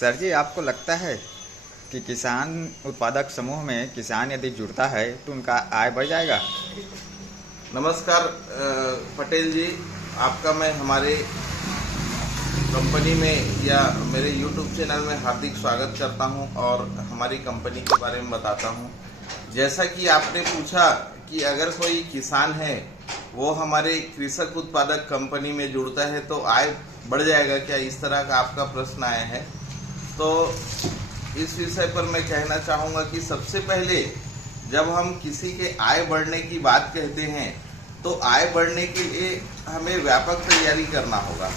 Sir जी, आपको लगता है कि किसान उत्पादक समूह में किसान यदि जुड़ता है तो उनका आय बढ़ जाएगा? नमस्कार पटेल जी, आपका मैं हमारे कंपनी में या मेरे YouTube चैनल में हार्दिक स्वागत करता हूं और हमारी कंपनी के बारे में बताता हूं। जैसा कि आपने पूछा कि अगर कोई किसान है वो हमारे कृषक उत्पादक कंपनी में जुड़ता है तो आय बढ़ जाएगा क्या, इस तरह का आपका प्रश्न आया है। तो इस विषय पर मैं कहना चाहूँगा कि सबसे पहले जब हम किसी के आय बढ़ने की बात कहते हैं तो आय बढ़ने के लिए हमें व्यापक तैयारी करना होगा।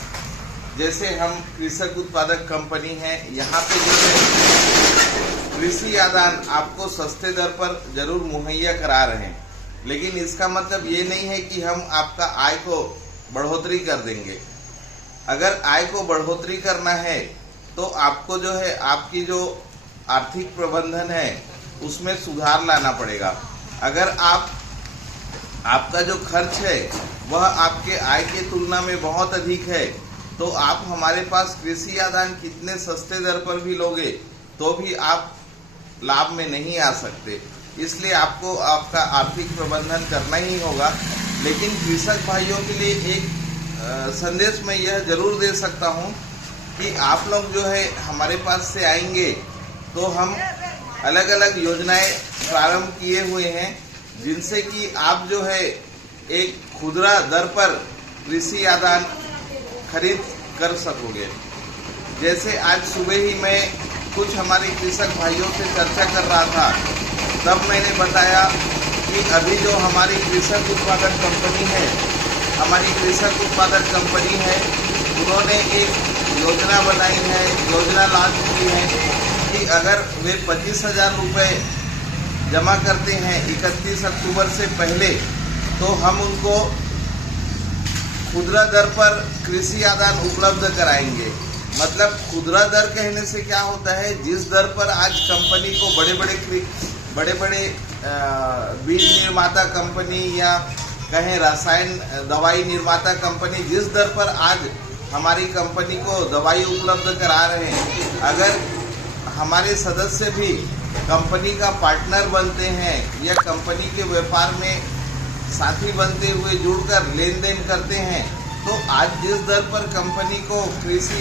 जैसे हम कृषक उत्पादक कंपनी है, यहाँ पे जो है कृषि आदान आपको सस्ते दर पर जरूर मुहैया करा रहे हैं, लेकिन इसका मतलब ये नहीं है कि हम आपका आय को बढ़ोतरी कर देंगे। अगर आय को बढ़ोतरी करना है तो आपको जो है आपकी जो आर्थिक प्रबंधन है उसमें सुधार लाना पड़ेगा। अगर आपका जो खर्च है वह आपके आय के तुलना में बहुत अधिक है तो आप हमारे पास कृषि आदान कितने सस्ते दर पर भी लोगे तो भी आप लाभ में नहीं आ सकते। इसलिए आपको आपका आर्थिक प्रबंधन करना ही होगा। लेकिन कृषक भाइयों के लिए एक संदेश मैं यह जरूर दे सकता हूं कि आप लोग जो है हमारे पास से आएंगे तो हम अलग अलग योजनाएं प्रारंभ किए हुए हैं जिनसे कि आप जो है एक खुदरा दर पर कृषि आदान खरीद कर सकोगे। जैसे आज सुबह ही मैं कुछ हमारे कृषक भाइयों से चर्चा कर रहा था, तब मैंने बताया कि अभी जो हमारी कृषक उत्पादक कंपनी है, उन्होंने एक योजना बनाई है, योजना लॉन्च की है कि अगर वे 25,000 रुपये जमा करते हैं 31 अक्टूबर से पहले तो हम उनको खुदरा दर पर कृषि आदान उपलब्ध कराएंगे। मतलब खुदरा दर कहने से क्या होता है, जिस दर पर आज कंपनी को बड़े बड़े बीज निर्माता कंपनी या कहें रसायन दवाई निर्माता कंपनी जिस दर पर आज हमारी कंपनी को दवाई उपलब्ध करा रहे हैं, अगर हमारे सदस्य भी कंपनी का पार्टनर बनते हैं या कंपनी के व्यापार में साथी बनते हुए जुड़कर लेन देन करते हैं तो आज जिस दर पर कंपनी को कृषि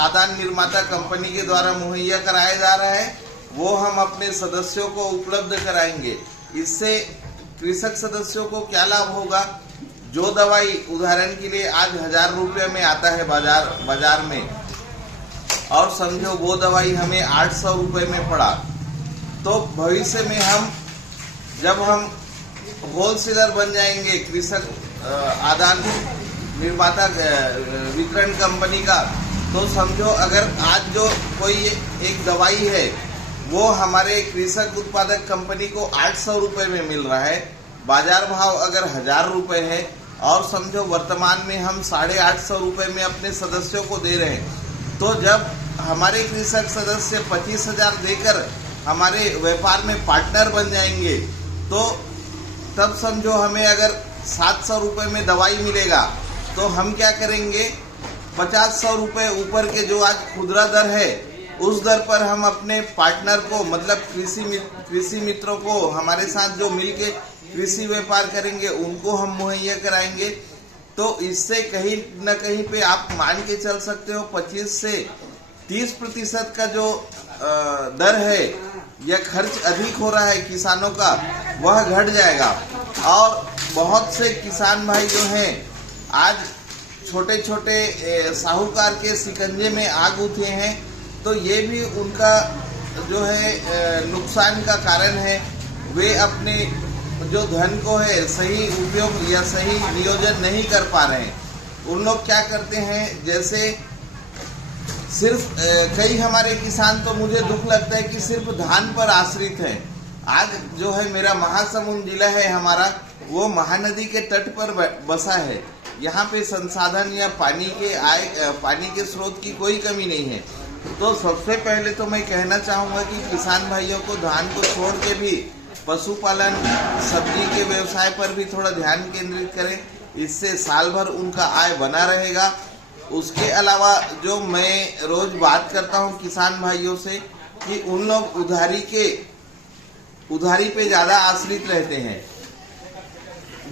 आदान निर्माता कंपनी के द्वारा मुहैया कराया जा रहा है वो हम अपने सदस्यों को उपलब्ध कराएंगे। इससे कृषक सदस्यों को क्या लाभ होगा, जो दवाई उदाहरण के लिए आज 1,000 रुपये में आता है बाजार में, और समझो वो दवाई हमें 800 रुपये में पड़ा, तो भविष्य में जब हम होलसेलर बन जाएंगे कृषक आदान निर्माता वितरण कंपनी का, तो समझो अगर आज जो कोई एक दवाई है वो हमारे कृषक उत्पादक कंपनी को 800 रुपये में मिल रहा है, बाजार भाव अगर 1,000 रुपये है और समझो वर्तमान में हम 850 रुपये में अपने सदस्यों को दे रहे हैं, तो जब हमारे कृषक सदस्य 25,000 देकर हमारे व्यापार में पार्टनर बन जाएंगे तो तब समझो हमें अगर 700 रुपये में दवाई मिलेगा तो हम क्या करेंगे, 50-100 रुपये ऊपर के जो आज खुदरा दर है उस दर पर हम अपने पार्टनर को, मतलब कृषि मित्रों को हमारे साथ जो मिलके कृषि व्यापार करेंगे उनको हम मुहैया कराएंगे। तो इससे कहीं न कहीं पे आप मान के चल सकते हो 25 से 30% का जो दर है या खर्च अधिक हो रहा है किसानों का वह घट जाएगा। और बहुत से किसान भाई जो हैं आज छोटे छोटे साहूकार के शिकंजे में आ गए हैं, तो ये भी उनका जो है नुकसान का कारण है। वे अपने जो धन को है सही उपयोग या सही नियोजन नहीं कर पा रहे हैं। उन लोग क्या करते हैं, जैसे सिर्फ कई हमारे किसान, तो मुझे दुख लगता है कि सिर्फ धान पर आश्रित है। आज जो है मेरा महासमुंद जिला है हमारा, वो महानदी के तट पर बसा है। यहाँ पे संसाधन या पानी के स्रोत की कोई कमी नहीं है। तो सबसे पहले तो मैं कहना चाहूँगा कि किसान भाइयों को धान को छोड़ के भी पशुपालन, सब्जी के व्यवसाय पर भी थोड़ा ध्यान केंद्रित करें। इससे साल भर उनका आय बना रहेगा उसके अलावा जो मैं रोज बात करता हूं किसान भाइयों से कि उन लोग उधारी पे ज्यादा आश्रित रहते हैं।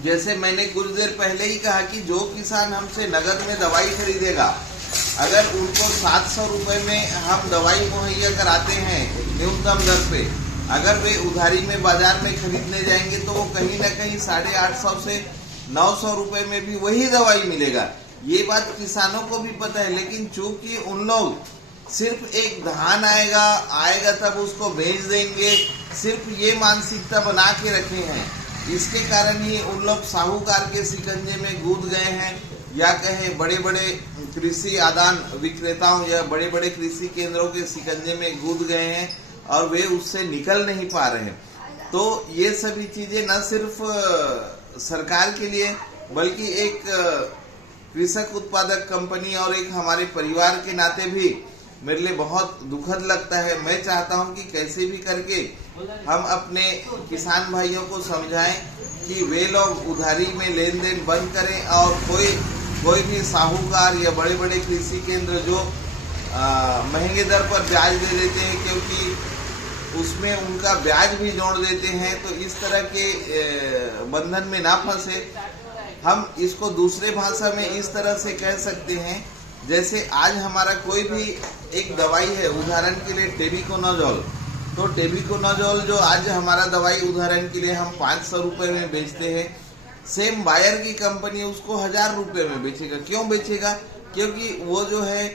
जैसे मैंने कुछ देर पहले ही कहा कि जो किसान हमसे नगद में दवाई खरीदेगा, अगर उनको 700 रुपए में हम दवाई मुहैया कराते हैं न्यूनतम दर पे, अगर वे उधारी में बाजार में खरीदने जाएंगे तो वो कहीं ना कहीं 850 से 900 रुपए में भी वही दवाई मिलेगा। ये बात किसानों को भी पता है, लेकिन चूंकि उन लोग सिर्फ एक धान आएगा तब उसको बेच देंगे, सिर्फ ये मानसिकता बना के रखे हैं, इसके कारण ही उन लोग साहूकार के शिकंजे में कूद गए हैं, या कहे बड़े बड़े कृषि आदान विक्रेताओं या बड़े बड़े कृषि केंद्रों के शिकंजे में कूद गए हैं और वे उससे निकल नहीं पा रहे हैं। तो ये सभी चीजें न सिर्फ सरकार के लिए बल्कि एक कृषक उत्पादक कंपनी और एक हमारे परिवार के नाते भी मेरे लिए बहुत दुखद लगता है। मैं चाहता हूं कि कैसे भी करके हम अपने किसान भाइयों को समझाएं कि वे लोग उधारी में लेन देन बंद करें और कोई भी साहूकार या बड़े बड़े कृषि केंद्र जो महंगे दर पर ब्याज दे देते हैं, क्योंकि उसमें उनका ब्याज भी जोड़ देते हैं, तो इस तरह के बंधन में ना फंसे। हम इसको दूसरे भाषा में इस तरह से कह सकते हैं, जैसे आज हमारा कोई भी एक दवाई है, उदाहरण के लिए टेबिकोनाजोल, तो टेबिकोनाजोल जो आज हमारा दवाई उदाहरण के लिए हम 500 रुपए में बेचते हैं, सेम बायर की कंपनी उसको 1000 रुपए में बेचेगा। क्यों बेचेगा? क्योंकि वो जो है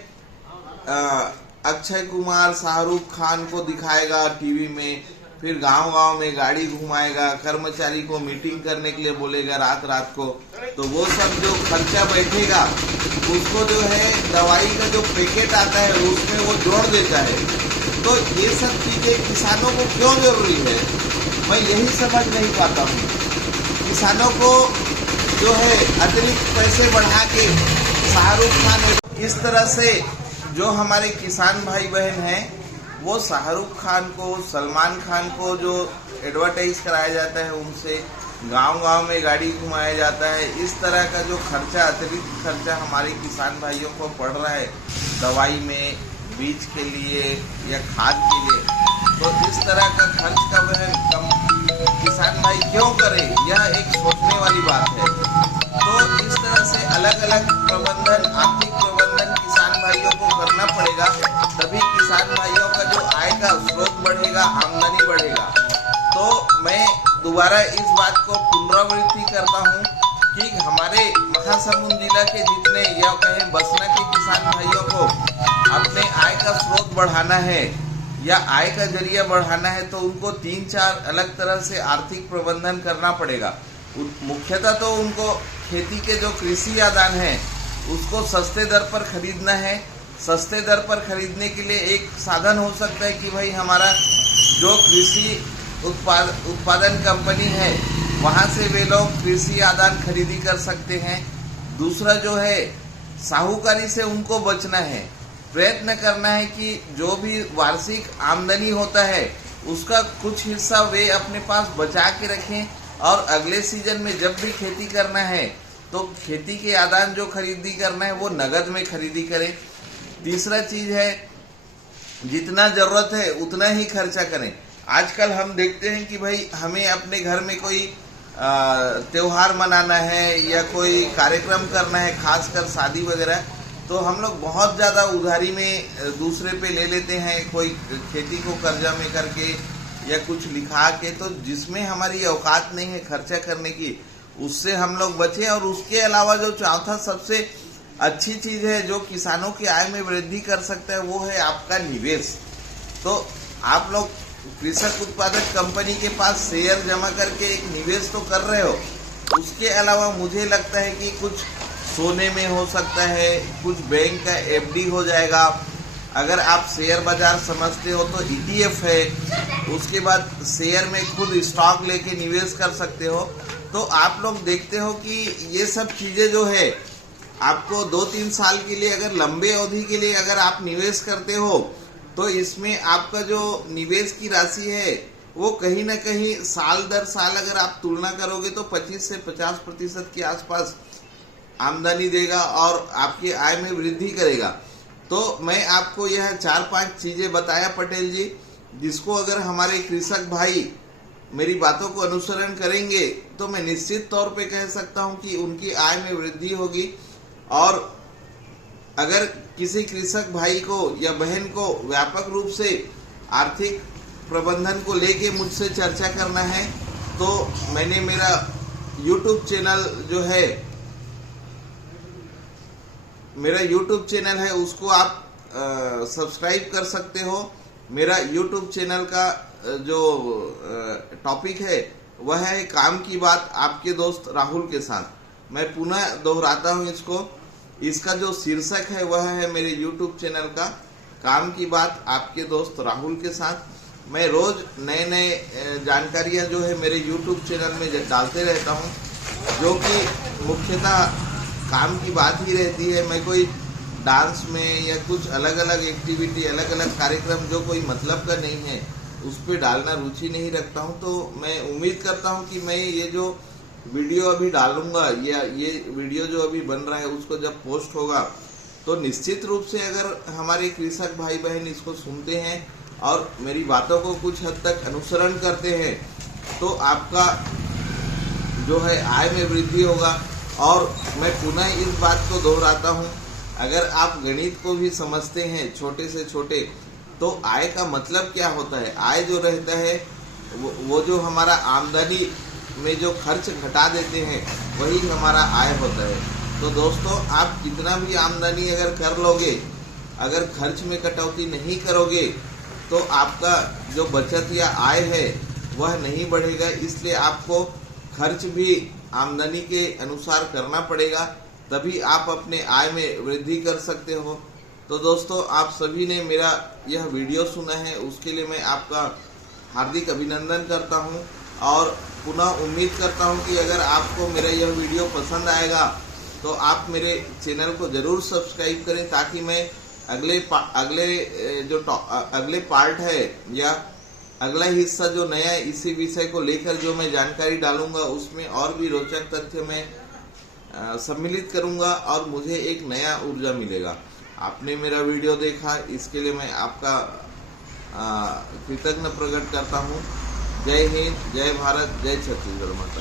अक्षय कुमार, शाहरुख खान को दिखाएगा टीवी में, फिर गांव-गांव में गाड़ी घुमाएगा, कर्मचारी को मीटिंग करने के लिए बोलेगा रात को, तो वो सब जो खर्चा बैठेगा उसको जो है दवाई का जो पैकेट आता है उसमें वो जोड़ देता है। तो ये सब चीजें किसानों को क्यों जरूरी है, मैं यही समझ नहीं पाता हूँ। किसानों को जो है अतिरिक्त पैसे बढ़ा के शाहरुख खान इस तरह से जो हमारे किसान भाई बहन हैं वो शाहरुख खान को, सलमान खान को जो एडवर्टाइज कराया जाता है, उनसे गांव-गांव में गाड़ी घुमाया जाता है, इस तरह का जो खर्चा, अतिरिक्त खर्चा हमारे किसान भाइयों को पड़ रहा है दवाई में, बीज के लिए या खाद के लिए, तो इस तरह का खर्च का वह किसान भाई क्यों करे, यह एक सोचने वाली बात है। तो इस तरह से अलग अलग प्रबंधन, आर्थिक प्रबंधन किसान भाइयों को करना पड़ेगा, तभी किसान भाइयों का जो आय का स्रोत बढ़ेगा, आमदनी बढ़ेगा। तो मैं दोबारा इस बात को पुनरावृत्ति करता हूँ कि हमारे महासमुंद जिला के जितने या कहें बसना के किसान भाइयों को अपने आय का स्रोत बढ़ाना है या आय का जरिया बढ़ाना है, तो उनको 3-4 अलग तरह से आर्थिक प्रबंधन करना पड़ेगा। मुख्यतः तो उनको खेती के जो कृषि आदान है उसको सस्ते दर पर खरीदना है। सस्ते दर पर खरीदने के लिए एक साधन हो सकता है कि भाई हमारा जो कृषि उत्पादन कंपनी है वहाँ से वे लोग कृषि आदान खरीदी कर सकते हैं। दूसरा जो है साहूकारी से उनको बचना है, प्रयत्न करना है कि जो भी वार्षिक आमदनी होता है उसका कुछ हिस्सा वे अपने पास बचा के रखें और अगले सीजन में जब भी खेती करना है तो खेती के आदान जो खरीदी करना है वो नगद में खरीदी करें। तीसरा चीज है जितना जरूरत है उतना ही खर्चा करें। आजकल हम देखते हैं कि भाई हमें अपने घर में कोई त्योहार मनाना है या कोई कार्यक्रम करना है, खासकर शादी वगैरह, तो हम लोग बहुत ज़्यादा उधारी में दूसरे पे ले लेते हैं, कोई खेती को कर्जा में करके या कुछ लिखा के, तो जिसमें हमारी औकात नहीं है खर्चा करने की, उससे हम लोग बचें। और उसके अलावा जो चौथा सबसे अच्छी चीज़ है जो किसानों की आय में वृद्धि कर सकता है वो है आपका निवेश। तो आप लोग कृषक उत्पादक कंपनी के पास शेयर जमा करके एक निवेश तो कर रहे हो, उसके अलावा मुझे लगता है कि कुछ सोने में हो सकता है, कुछ बैंक का एफडी हो जाएगा। अगर आप शेयर बाजार समझते हो तो ETF है, उसके बाद शेयर में खुद स्टॉक लेके निवेश कर सकते हो। तो आप लोग देखते हो कि ये सब चीजें जो है आपको 2-3 साल के लिए, अगर लंबे अवधि के लिए अगर आप निवेश करते हो तो इसमें आपका जो निवेश की राशि है वो कहीं ना कहीं साल दर साल अगर आप तुलना करोगे तो 25 से 50% के आसपास आमदनी देगा और आपकी आय में वृद्धि करेगा। तो मैं आपको यह 4-5 चीजें बताया पटेल जी, जिसको अगर हमारे कृषक भाई मेरी बातों को अनुसरण करेंगे तो मैं निश्चित तौर पे कह सकता हूं कि उनकी आय में वृद्धि होगी। और अगर किसी कृषक भाई को या बहन को व्यापक रूप से आर्थिक प्रबंधन को लेके मुझसे चर्चा करना है तो मैंने मेरा YouTube चैनल जो है, मेरा YouTube चैनल है उसको आप सब्सक्राइब कर सकते हो। मेरा YouTube चैनल का जो टॉपिक है वह है काम की बात आपके दोस्त राहुल के साथ। मैं पुनः दोहराता हूं इसको, इसका जो शीर्षक है वह है मेरे YouTube चैनल का काम की बात आपके दोस्त राहुल के साथ। मैं रोज नए नए जानकारियां जो है मेरे YouTube चैनल में डालते रहता हूं, जो कि मुख्यतः काम की बात ही रहती है। मैं कोई डांस में या कुछ अलग अलग एक्टिविटी, अलग अलग कार्यक्रम जो कोई मतलब का नहीं है उस पर डालना रुचि नहीं रखता हूं। तो मैं उम्मीद करता हूं कि मैं ये जो वीडियो अभी डालूंगा या ये वीडियो जो अभी बन रहा है उसको जब पोस्ट होगा तो निश्चित रूप से अगर हमारे कृषक भाई बहन इसको सुनते हैं और मेरी बातों को कुछ हद तक अनुसरण करते हैं तो आपका जो है आय में वृद्धि होगा। और मैं पुनः इस बात को दोहराता हूं, अगर आप गणित को भी समझते हैं छोटे से छोटे, तो आय का मतलब क्या होता है। आय जो रहता है वो जो हमारा आमदनी में जो खर्च घटा देते हैं वही हमारा आय होता है। तो दोस्तों, आप कितना भी आमदनी अगर कर लोगे, अगर खर्च में कटौती नहीं करोगे तो आपका जो बचत या आय है वह नहीं बढ़ेगा। इसलिए आपको खर्च भी आमदनी के अनुसार करना पड़ेगा, तभी आप अपने आय में वृद्धि कर सकते हो। तो दोस्तों, आप सभी ने मेरा यह वीडियो सुना है उसके लिए मैं आपका हार्दिक अभिनंदन करता हूं और पुनः उम्मीद करता हूं कि अगर आपको मेरा यह वीडियो पसंद आएगा तो आप मेरे चैनल को जरूर सब्सक्राइब करें, ताकि मैं अगले पार्ट है या अगला हिस्सा जो नया इसी विषय को लेकर जो मैं जानकारी डालूंगा उसमें और भी रोचक तथ्य मैं सम्मिलित करूंगा और मुझे एक नया ऊर्जा मिलेगा। आपने मेरा वीडियो देखा, इसके लिए मैं आपका कृतज्ञ प्रकट करता हूं। जय हिंद, जय भारत, जय छत्तीसगढ़ माता।